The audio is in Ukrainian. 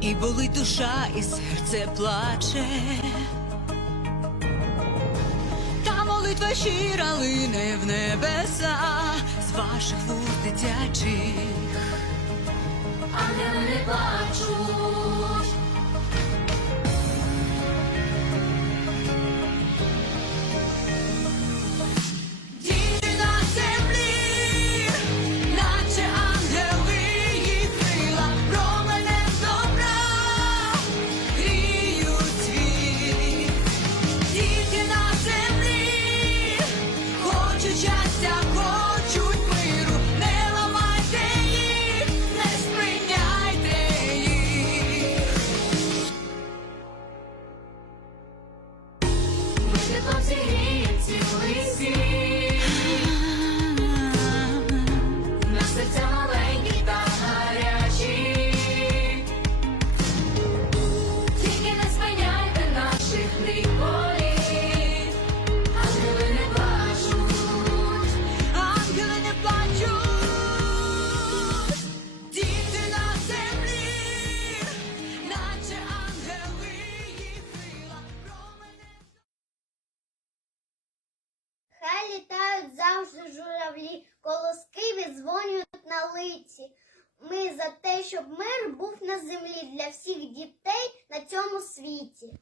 І болить душа, і серце плаче. Та молитва щира лине в небеса з ваших вуст дитячих. Маленькі та гарячі. Тільки не спиняйте наших політ. Ангели не плачуть. Ангели не плачуть, діти на землі, наче ангели, їх крила променем. Хай літають завжди журавлі, колоски відзвонюють на. Ми за те, щоб мир був на землі для всіх дітей на цьому світі.